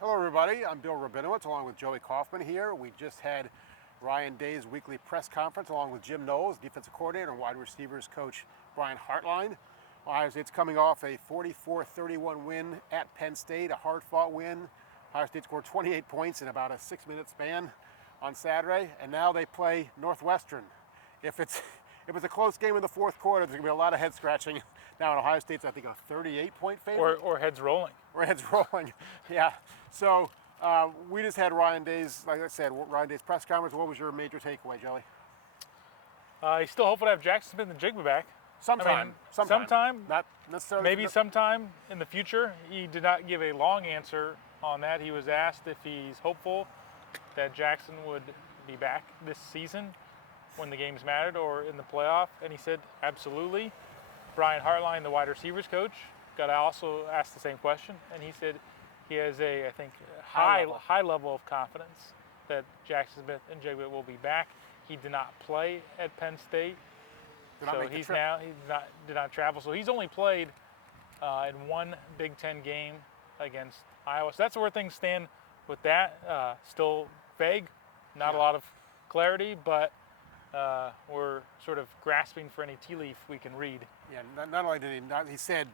Hello everybody, I'm Bill Rabinowitz along with Joey Kaufman here. We just had Ryan Day's weekly press conference along with Jim Knowles, defensive coordinator, and wide receivers coach Brian Hartline. Ohio State's coming off a 44-31 win at Penn State, a hard-fought win. Ohio State scored 28 points in about a 6-minute span on Saturday, and now they play Northwestern. If it's a close game in the fourth quarter, there's going to be a lot of head scratching. Now in Ohio State's, I think, a 38-point favorite. Or heads rolling. Or heads rolling, yeah. So we just had Ryan Day's, like I said, Ryan Day's press conference. What was your major takeaway, Joey? He's still hopeful to have Jackson Smith and Jigba back. Sometime. Not necessarily. Maybe sometime in the future. He did not give a long answer on that. He was asked if he's hopeful that Jackson would be back this season when the games mattered or in the playoff, and he said absolutely. Brian Hartline, the wide receivers coach, got also asked the same question, and he said he has a high level of confidence that Jackson Smith and Jigba will be back. He did not play at Penn State, so he did not travel. So he's only played in one Big Ten game against Iowa. So that's where things stand with that. Still vague, not a lot of clarity, but we're sort of grasping for any tea leaf we can read. Yeah, not only did he said,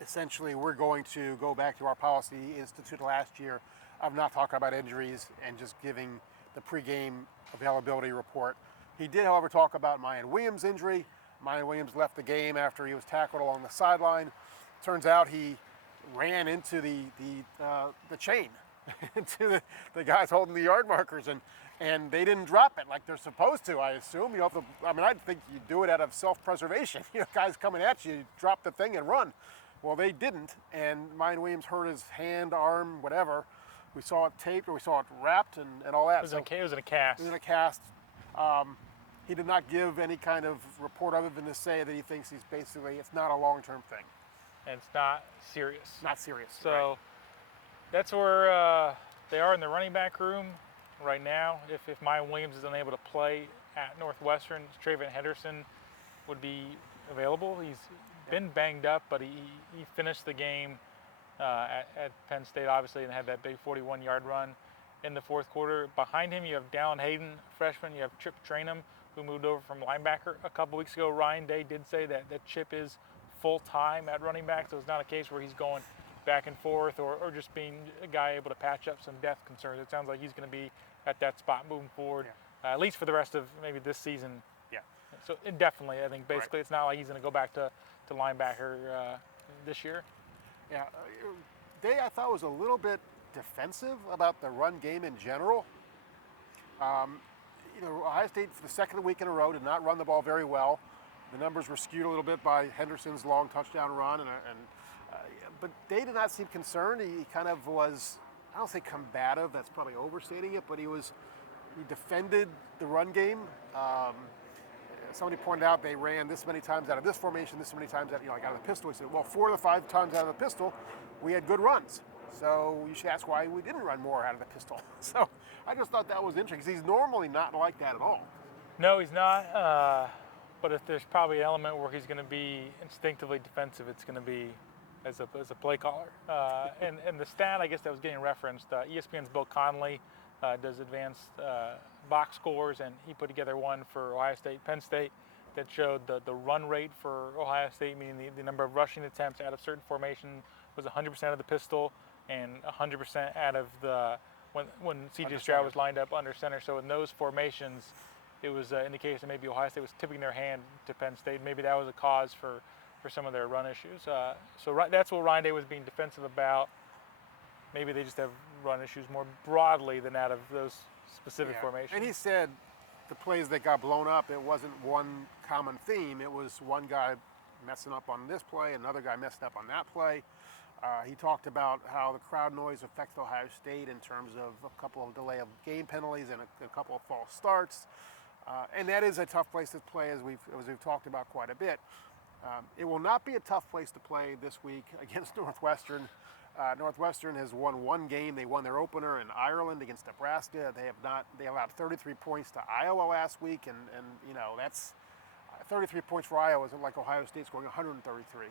essentially, we're going to go back to our policy instituted last year of not talking about injuries and just giving the pregame availability report. He did, however, talk about Mayan Williams' injury. Mayan Williams left the game after he was tackled along the sideline. Turns out he ran into the chain, into the guys holding the yard markers, and they didn't drop it like they're supposed to, I assume. I'd think you do it out of self-preservation. Guys coming at you, drop the thing and run. Well, they didn't, and Mayan Williams hurt his hand, arm, whatever. We saw it taped, or we saw it wrapped, and all that. It was in a cast. It was in a cast. He did not give any kind of report other than to say that he thinks it's not a long-term thing. And it's not serious. Not serious. So right. That's where they are in the running back room right now. If Mayan Williams is unable to play at Northwestern, Traven Henderson would be available. He's been banged up, but he finished the game at Penn State, obviously, and had that big 41-yard run in the fourth quarter. Behind him, you have Dallin Hayden, freshman. You have Chip Trainum, who moved over from linebacker a couple weeks ago. Ryan Day did say that Chip is full-time at running back, so it's not a case where he's going back and forth or just being a guy able to patch up some depth concerns. It sounds like he's going to be at that spot moving forward, at least for the rest of maybe this season. Yeah. So indefinitely, I think, basically. It's not like he's going to go back to linebacker this year. Yeah. Day, I thought, was a little bit defensive about the run game in general. Ohio State, for the second week in a row, did not run the ball very well. The numbers were skewed a little bit by Henderson's long touchdown run, but Day did not seem concerned. He kind of was, I don't say combative, that's probably overstating it, but he defended the run game. Somebody pointed out they ran this many times out of this formation, this many times out of the pistol. He said, well, 4 of the 5 times out of the pistol, we had good runs. So you should ask why we didn't run more out of the pistol. So I just thought that was interesting, because he's normally not like that at all. No, he's not. But if there's probably an element where he's going to be instinctively defensive, it's going to be as a play caller. And the stat, I guess, that was getting referenced, ESPN's Bill Connolly does advanced box scores, and he put together one for Ohio State, Penn State, that showed the run rate for Ohio State, meaning the number of rushing attempts out of certain formation was 100% of the pistol and 100% out of the when C.J. Stroud was lined up under center. So in those formations, it was an indication that maybe Ohio State was tipping their hand to Penn State. Maybe that was a cause for some of their run issues. So that's what Ryan Day was being defensive about. Maybe they just have run issues more broadly than out of those specific formations. And he said the plays that got blown up, it wasn't one common theme. It was one guy messing up on this play, another guy messing up on that play. He talked about how the crowd noise affects Ohio State in terms of a couple of delay of game penalties and a couple of false starts. And that is a tough place to play, as we've talked about quite a bit. It will not be a tough place to play this week against Northwestern. Northwestern has won one game. They won their opener in Ireland against Nebraska. They allowed 33 points to Iowa last week, and that's 33 points for Iowa isn't like Ohio State scoring 133.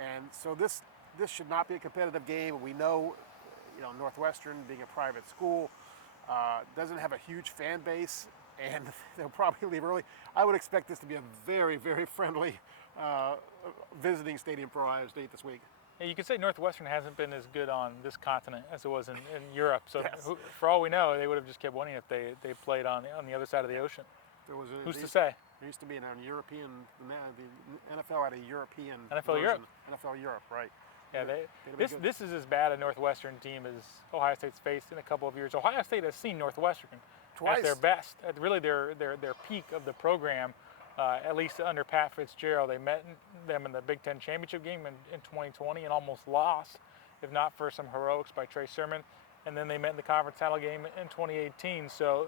And so this should not be a competitive game. We know, Northwestern being a private school doesn't have a huge fan base, and they'll probably leave early. I would expect this to be a very, very friendly visiting stadium for Ohio State this week. Yeah, you could say Northwestern hasn't been as good on this continent as it was in Europe. So Yes. for all we know, they would have just kept winning if they played on the other side of the ocean. Who's to say? There used to be an European, the NFL had a European NFL version. Europe. NFL Europe, right. Yeah, Good. this is as bad a Northwestern team as Ohio State's faced in a couple of years. Ohio State has seen Northwestern Twice. at their best, at really their peak of the program, at least under Pat Fitzgerald. They met them in the Big Ten championship game in 2020 and almost lost, if not for some heroics by Trey Sermon. And then they met in the conference title game in 2018. So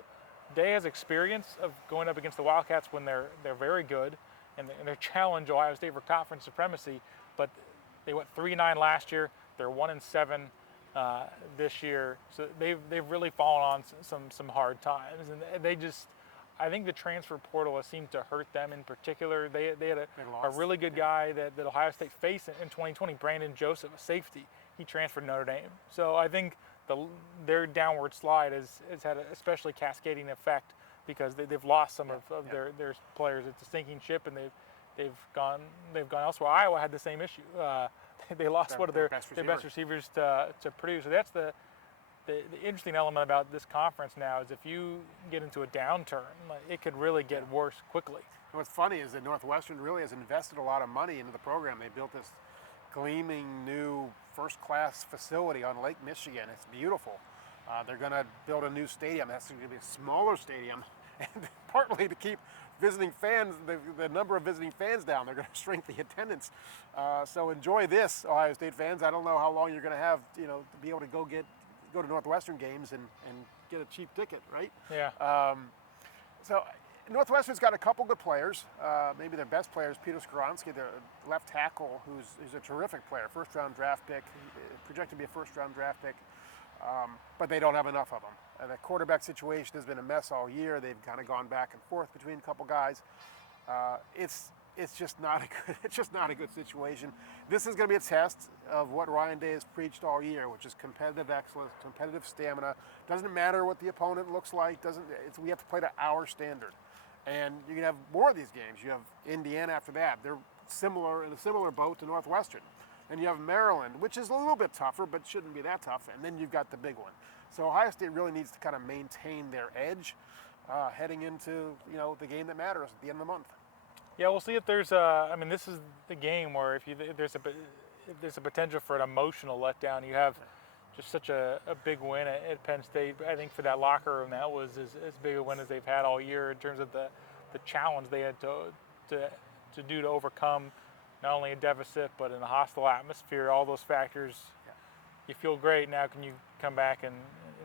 Day has experience of going up against the Wildcats when they're very good and they challenge Ohio State for conference supremacy. But they went 3-9 last year. They're 1-7 this year. So they've really fallen on some hard times, and they just. I think the transfer portal has seemed to hurt them in particular. They had a really good guy that Ohio State faced in 2020, Brandon Joseph, a safety. He transferred to Notre Dame. So I think their downward slide has had an especially cascading effect because they've lost some of their players. It's a sinking ship, and they've gone elsewhere. Iowa had the same issue. They lost one of their best receivers to Purdue. So that's the interesting element about this conference now is if you get into a downturn, it could really get worse quickly. And what's funny is that Northwestern really has invested a lot of money into the program. They built this gleaming new first-class facility on Lake Michigan. It's beautiful. They're going to build a new stadium. That's going to be a smaller stadium, and partly to keep visiting fans, the number of visiting fans down. They're going to shrink the attendance. So enjoy this, Ohio State fans. I don't know how long you're going to have, to be able to go to Northwestern games and get a cheap ticket, right? Yeah. So Northwestern's got a couple good players. Maybe their best player is Peter Skoronski, their left tackle, who's a terrific player, first-round draft pick, projected to be a first-round draft pick, but they don't have enough of them. The quarterback situation has been a mess all year. They've kind of gone back and forth between a couple guys. It's just not a good situation. This is going to be a test of what Ryan Day has preached all year, which is competitive excellence, competitive stamina. Doesn't matter what the opponent looks like. We have to play to our standard. And you can have more of these games. You have Indiana after that. They're in a similar boat to Northwestern. And you have Maryland, which is a little bit tougher, but shouldn't be that tough. And then you've got the big one. So Ohio State really needs to kind of maintain their edge heading into the game that matters at the end of the month. Yeah, we'll see if there's this is the game where if there's a potential for an emotional letdown. You have just such a big win at Penn State. I think for that locker room, that was as big a win as they've had all year in terms of the challenge they had to do to overcome not only a deficit but in a hostile atmosphere. All those factors, you feel great. Now can you come back and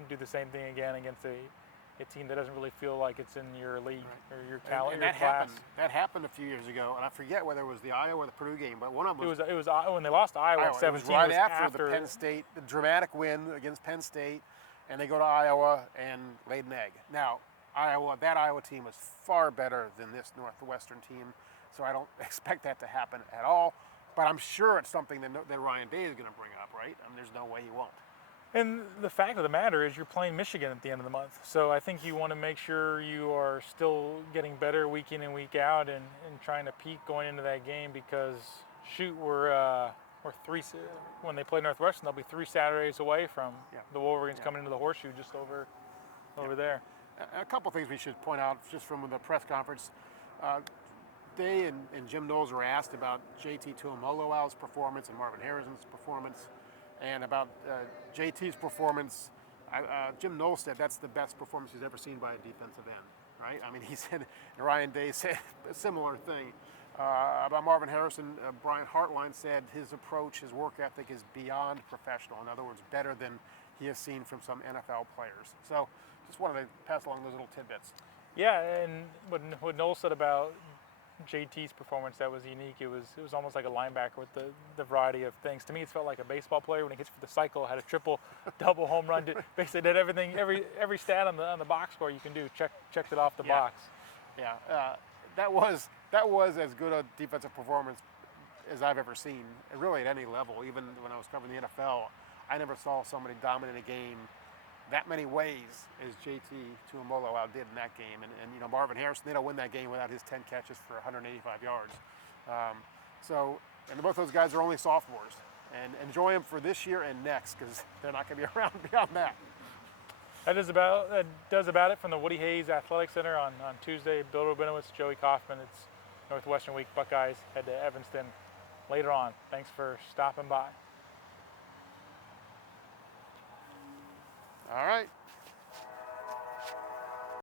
do the same thing again against a team that doesn't really feel like it's in your league or your talent, your class? That happened a few years ago, and I forget whether it was the Iowa or the Purdue game, but one of them it was when they lost to Iowa at 17. It was right after the Penn State, the dramatic win against Penn State, and they go to Iowa and laid an egg. Now, that Iowa team was far better than this Northwestern team, so I don't expect that to happen at all. But I'm sure it's something that Ryan Day is going to bring up, right? I mean, there's no way he won't. And the fact of the matter is you're playing Michigan at the end of the month. So I think you want to make sure you are still getting better week in and week out and trying to peak going into that game because, we're when they play Northwestern, they'll be 3 Saturdays away from the Wolverines coming into the Horseshoe just over there. A couple things we should point out just from the press conference. Day and Jim Knowles were asked about JT Tuimoloau's performance and Marvin Harrison's performance. And about JT's performance, Jim Knowles said that's the best performance he's ever seen by a defensive end, right? I mean, he said, Ryan Day said a similar thing. About Marvin Harrison, Brian Hartline said his approach, his work ethic is beyond professional. In other words, better than he has seen from some NFL players. So just wanted to pass along those little tidbits. Yeah, and what Knowles said about JT's performance that was unique. It was almost like a linebacker with the variety of things. To me, it felt like a baseball player when he hits for the cycle, had a triple, double home run. Basically did everything, every stat on the box score you can do. Checked it off the box. Yeah, that was as good a defensive performance as I've ever seen, really at any level. Even when I was covering the NFL, I never saw somebody dominate a game that many ways as JT Tuimoloau did in that game. And you know, Marvin Harrison, they don't win that game without his 10 catches for 185 yards. And both those guys are only sophomores. And enjoy them for this year and next, because they're not going to be around beyond that. That does about it from the Woody Hayes Athletic Center on Tuesday. Bill Rabinowitz, Joey Kaufman. It's Northwestern Week. Buckeyes head to Evanston later on. Thanks for stopping by. All right.